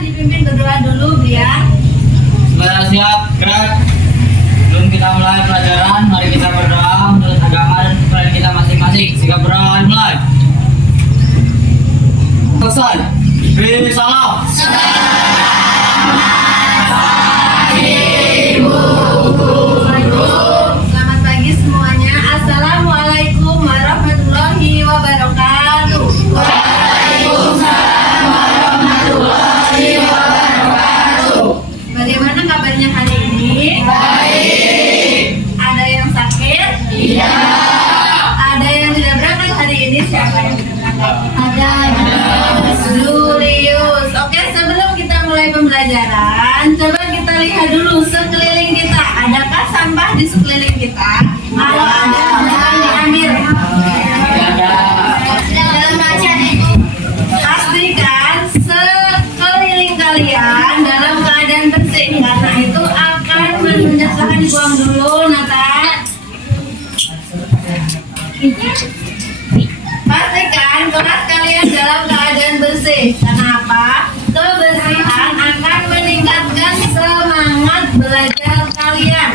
dipimpin berdoa dulu, Brian. Sudah siap, gerak. Sebelum kita mulai pelajaran, mari kita berdoa menurut agama dan kepercayaan kita masing-masing. Sikap berdoa mulai. Selesai. Beri salam. Selamat pagi semuanya. Assalamualaikum warahmatullahi wabarakatuh. Waalaikumsalam warahmatullahi wabarakatuh. Bagaimana kabarnya hari ini? Baik. Ada yang sakit? Iya. Ada yang tidak berangkat hari ini? Siapa yang tidak berangkat? Ada. Julius. Oke, sebelum kita mulai pembelajaran, coba kita lihat dulu sekeliling kita. Adakah sampah di sekeliling kita? Kalau ada, silakan diambil. Dalam bacaan itu, pastikan sekeliling kalian dalam keadaan bersih, karena itu akan menunjukkan dibuang dulu, Nata. Pastikan kelas kalian dalam keadaan bersih. Kenapa? Kebersihan akan meningkatkan semangat belajar kalian.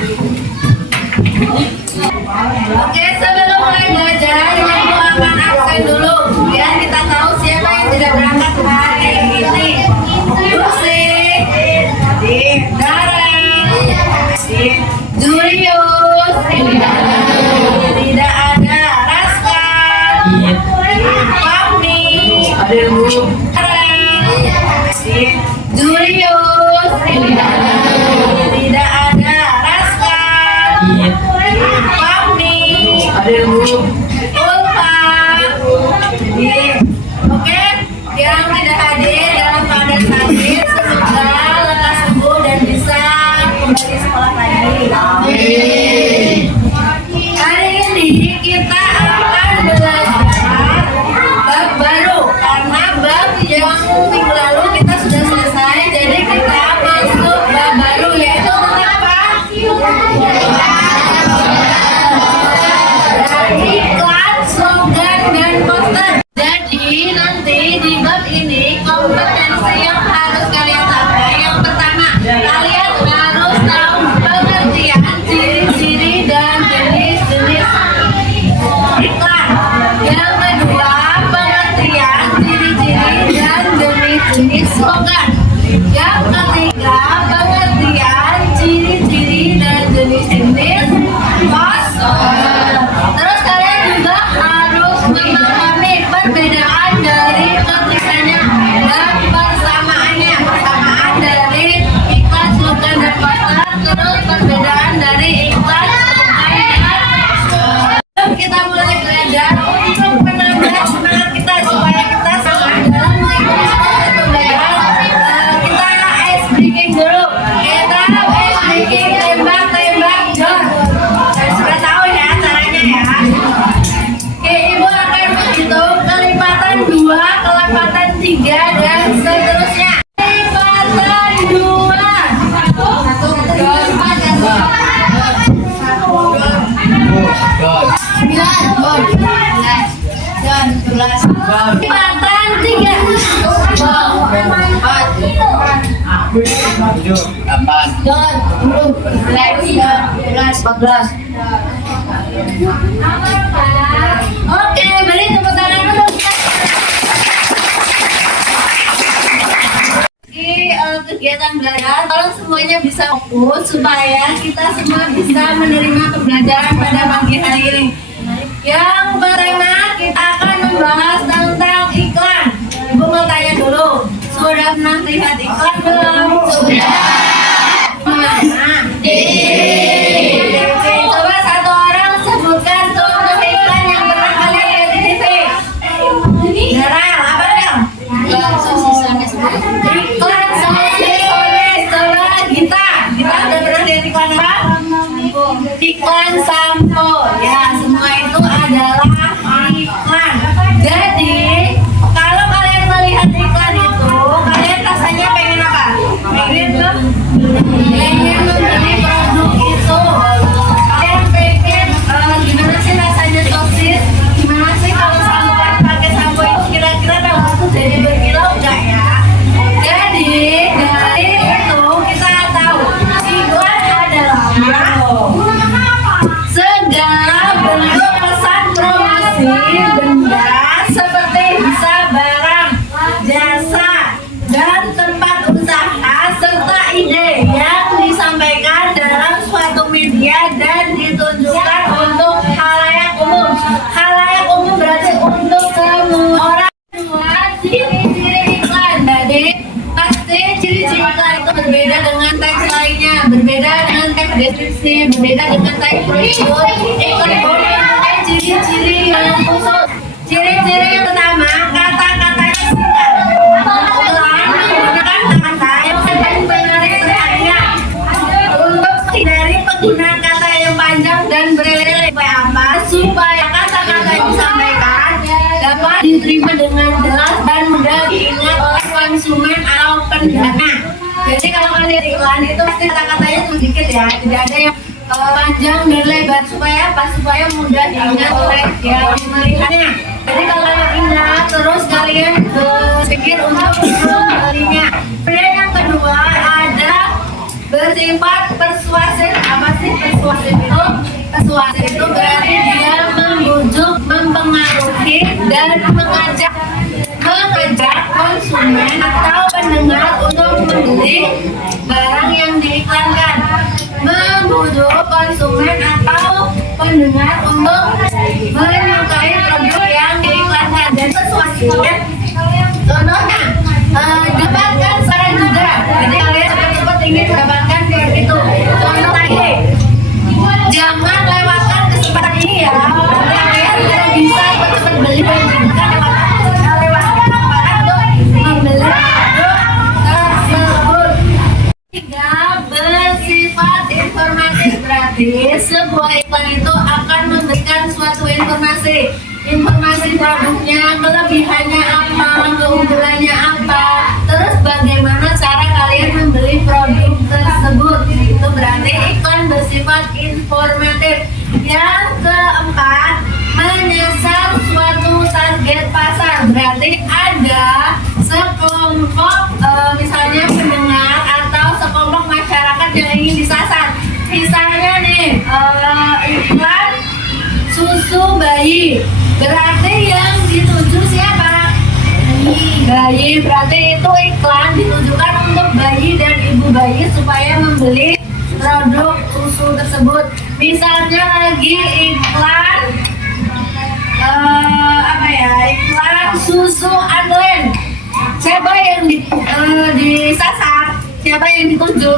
Oke, sebelum mulai belajar, kita akan absen dulu biar kita tahu siapa yang tidak berangkat hari ini. Lucy, Dara, Julius, tidak ada. Raskan, Fahmi, Julius, tidak ada. Raskan, Fahmi, Ulfa. Oke, yang tidak hadir dalam keadaan sakit semoga lekas sembuh dan bisa kembali sekolah lagi. Hari ini kita akan belajar bab baru karena bab yang minggu lalu kita sudah selesai, jadi kita masuk bab baru yaitu tentang apa? Iklan, slogan, dan poster. Jadi nanti di bab ini kompetensi yang harus kalian capai. Yang pertama, kalian harus tahu pengertian ciri-ciri dan jenis-jenis iklan. Yang kedua, pengertian ciri-ciri dan jenis-jenis slogan. Yang ketiga, pengertian ciri-ciri dan jenis-jenis poster. Terus kalian juga harus memahami perbedaan dari ketikanya dan persamaannya. Persamaan dari iklan, slogan, dan poster. Terus perbedaan dari iklan, slogan, dan poster. Kita mulai belajar untuk menambah semangat kita supaya kita semangat dalam mengikuti pembelajaran. Kita ice breaking dulu. Kita ice breaking tembak-tembak John. Dan sudah tahu ya caranya ya. Oke, Ibu akan menghitung kelipatan 2, kelipatan 3, dan seterusnya. Kelipatan 2. 9, 11, 12, kelipatan 3. 14. Oke, beri tepuk tangan dulu. Kegiatan belajar, tolong semuanya bisa fokus supaya kita semua bisa menerima pembelajaran pada pagi hari ini. Yang pertama, kita akan membahas tentang iklan. Ibu mau tanya dulu, sudah pernah lihat iklan belum? Sudah. Mana? Coba satu orang sebutkan contoh iklan yang pernah kalian lihat di TV. Daral, apa dong? Iklan sosis ones. Coba Gita udah pernah lihat iklan apa? Iklan sampo. Ya, semua itu adalah iklan. deskripsi berbeda dengan type produk. Iklan mempunyai ciri-ciri yang khusus. Ciri-ciri yang pertama, kata-katanya singkat. Iklan menggunakan kata yang singkat menarik perhatian. Untuk menghindari penggunaan kata yang panjang dan berlele, apa supaya kata-kata yang disampaikan dapat diterima dengan jelas dan mudah diingat oleh konsumen atau pengguna. Jadi kalau kalian iklan itu pasti kata-katanya sedikit ya, tidak ada yang panjang dan lebar supaya apa? Supaya mudah diingat oleh yang melihatnya. Jadi kalau kalian ingat terus kalian berpikir untuk membelinya. Kemudian yang kedua ada bersifat persuasif. Apa sih persuasif itu? Persuasif itu berarti dia membujuk, mempengaruhi dan mengajak konsumen atau pendengar untuk membeli barang yang diiklankan. Membujuk konsumen atau pendengar untuk menyukai produk yang diiklankan. Dan persuasifnya contohnya dapatkan saran juga. Jadi kalian cepat-cepat ingin mendapatkan kayak gitu. Contoh lagi, jangan lewatkan kesempatan ini ya. Kalian tidak bisa cepat-cepat beli dan juga lewatkan kesempatan untuk membeli produk tersebut. Tiga, bersifat informatif. Berarti sebuah iklan itu akan memberikan suatu informasi. Informasi produknya, kelebihannya apa, keunggulannya apa, terus bagaimana cara kalian membeli produk tersebut. Itu berarti iklan bersifat informatif. Yang keempat, menyasar suatu target pasar. Berarti ada sekelompok misalnya pendengar atau sekelompok masyarakat yang ingin disasar. Misalnya nih iklan susu bayi, berarti yang dituju siapa? Bayi. Berarti itu iklan ditujukan untuk bayi dan ibu bayi supaya membeli produk susu tersebut. Misalnya lagi iklan iklan susu Anlen. Siapa yang disasar? Siapa yang dituju?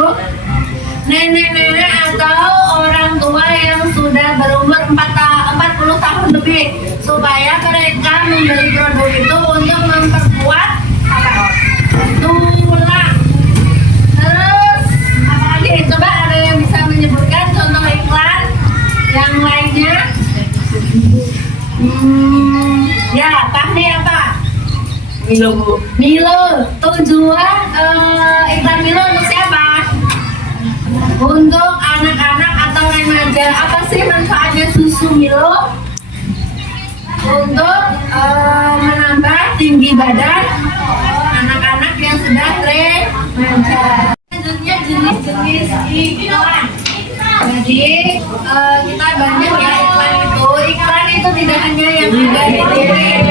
Nenek-nenek atau orang tua yang sudah berumur 40 tahun lebih, supaya mereka membeli produk itu untuk memperkuat tulang. Terus apalagi? Coba ada yang bisa menyebutkan contoh iklan yang lainnya? Ya, Fahmi apa? Milo. Milo. Tujuan iklan Milo untuk siapa? Untuk anak-anak atau remaja. Apa sih manfaatnya susu Milo? Untuk menambah tinggi badan anak-anak yang sedang remaja. Selanjutnya jenis-jenis iklan. Jadi kita banyak ya iklan itu. Iklan itu tidak hanya yang ada di TV.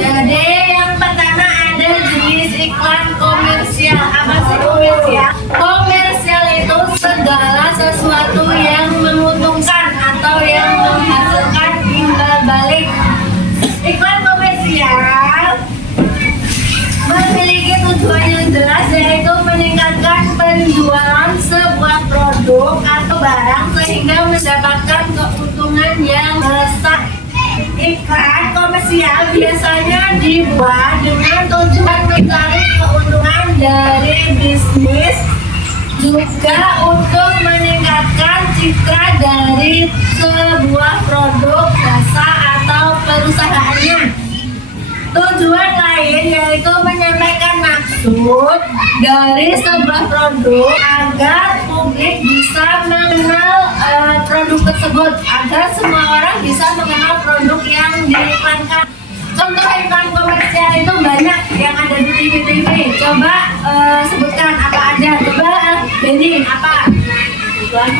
Jadi yang pertama ada jenis iklan komersial. Apa sih komersial? Komersial itu segala sesuatu yang menguntungkan atau yang menghasilkan imbal balik. Iklan komersial memiliki tujuan yang jelas, yaitu meningkatkan penjualan sebuah produk atau barang sehingga mendapatkan keuntungan yang besar. Iklan komersial biasanya dibuat dengan tujuan mencari keuntungan dari bisnis, juga untuk meningkatkan citra dari sebuah produk, jasa atau perusahaannya. Tujuan lain yaitu menyampaikan maksud dari sebuah produk agar publik bisa mengenal produk tersebut, agar semua orang bisa mengenal produk yang diiklankan. Contoh iklan komersial itu banyak yang ada di TV-TV. Coba sebutkan apa aja. Coba Benny, apa? Iklan?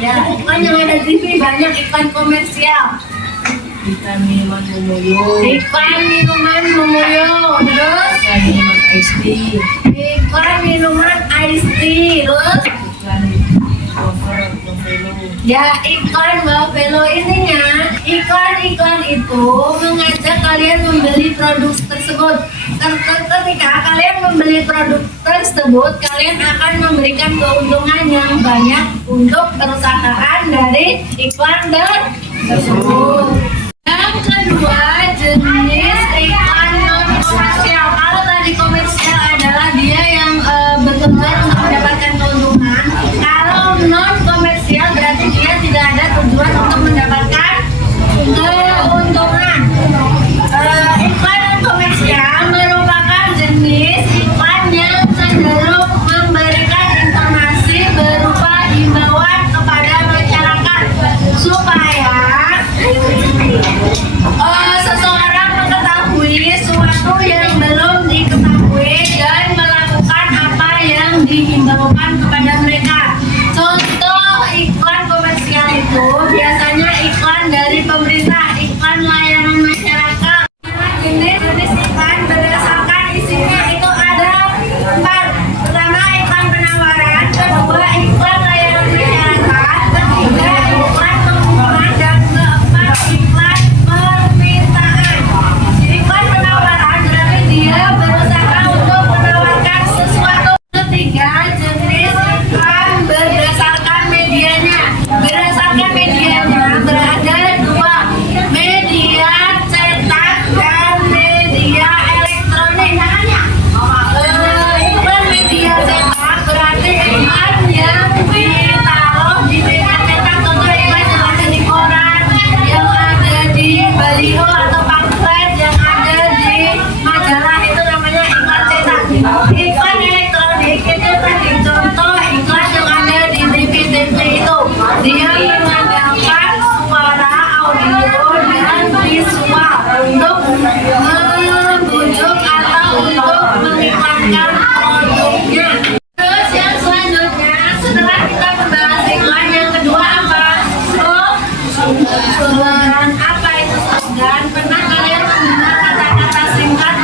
Ya, iklan yang ada di TV banyak iklan komersial. Iklan minuman Mumuyo. Iklan minuman Mumuyo. Terus? Iklan minuman Ice Tea. Iklan minuman Ice Tea. Terus? Iklan Buffalo. Ya, iklan Buffalo. Intinya iklan-iklan itu mengajak kalian membeli produk tersebut. tersebut. Ketika kalian membeli produk tersebut, kalian akan memberikan keuntungan yang banyak untuk perusahaan dari iklan tersebut. Yang kedua, jenis iklan non komersial. Kalau tadi komersial adalah dia yang bertujuan untuk mendapatkan keuntungan. Kalau non komersial berarti dia tidak ada tujuan untuk mendapatkan keuntungan. Iklan non komersial merupakan jenis iklan yang cenderung memberikan informasi berupa himbauan kepada masyarakat supaya seseorang mengetahui sesuatu yang belum diketahui dan melakukan apa yang dihimbaukan kepada mereka. Contoh iklan komersial itu biasanya iklan dari pemerintah, iklan layanan masyarakat. Jenis iklan berdasarkan isinya itu ada 4. Pertama, iklan penawaran. Kedua, iklan layanan masyarakat. Ketiga, iklan pengumuman. Dan keempat, iklan permintaan. Iklan penawaran berarti dia berusaha untuk menawarkan sesuatu. Ketiga, jenis iklan berdasarkan medianya. Berdasarkan medianya berada 2, media cetak dan media elektronik. Iklan media cetak berarti iklan yang ditaruh di media cetak. Contoh iklan yang ada di koran, yang ada di baliho atau pamflet, yang ada di majalah, itu namanya iklan cetak. Iklan elektronik itu tadi contoh iklan yang ada di TV itu. Dia mengandalkan suara, audio, dan visual untuk membujuk atau untuk mengiklankan produknya. Terus yang selanjutnya, setelah kita membahas iklan, yang kedua apa? Slogan. Apa itu slogan? Pernah kalian mendengar kata-kata singkat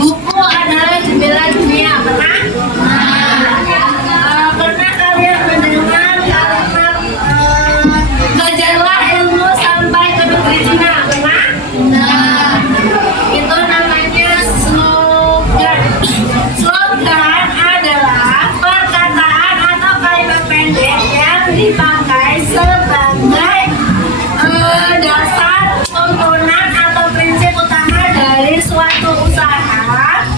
buku adalah jendela dunia? Pernah? Pernah kalian mendengar kalimat kejarlah ilmu sampai ke negeri Cina? Pernah? Itu namanya slogan. Slogan adalah perkataan atau kalimat pendek yang dipakai sebagai dasar tuntunan atau prinsip utama dari suatu usaha.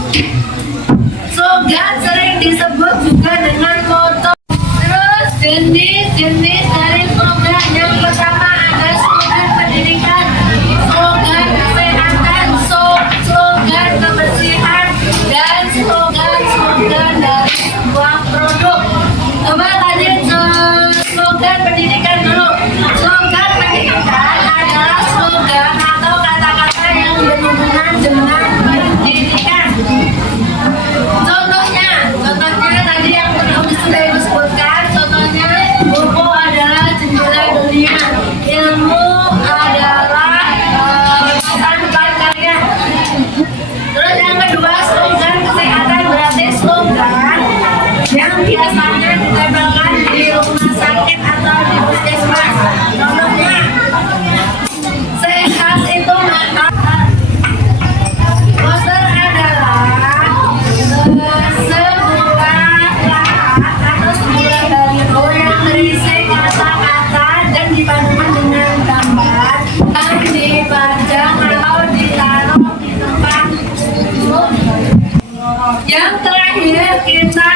Slogan sering disebut juga dengan moto. Terus jenis-jenis dari slogan, yang pertama ada slogan pendidikan, slogan kesehatan, slogan kebersihan, dan slogan dari sebuah produk. Coba tadi slogan pendidikan dulu. Slogan pendidikan adalah slogan atau kata-kata yang berhubungan dengan pendidikan. Contohnya tadi yang sudah ibu sebutkan. Contohnya, buku adalah jendela dunia, ilmu adalah masa depan kalian. Terus yang kedua, slogan kesehatan berarti slogan yang biasanya ditempelkan di rumah sakit atau di puskesmas. Contohnya, sehat itu mahal. Poster adalah sebuah plakat atau sebuah baliho yang berisi kata-kata dan dipadukan dengan gambar yang dipajang atau ditaruh di tempat umum. Yang terakhir, kita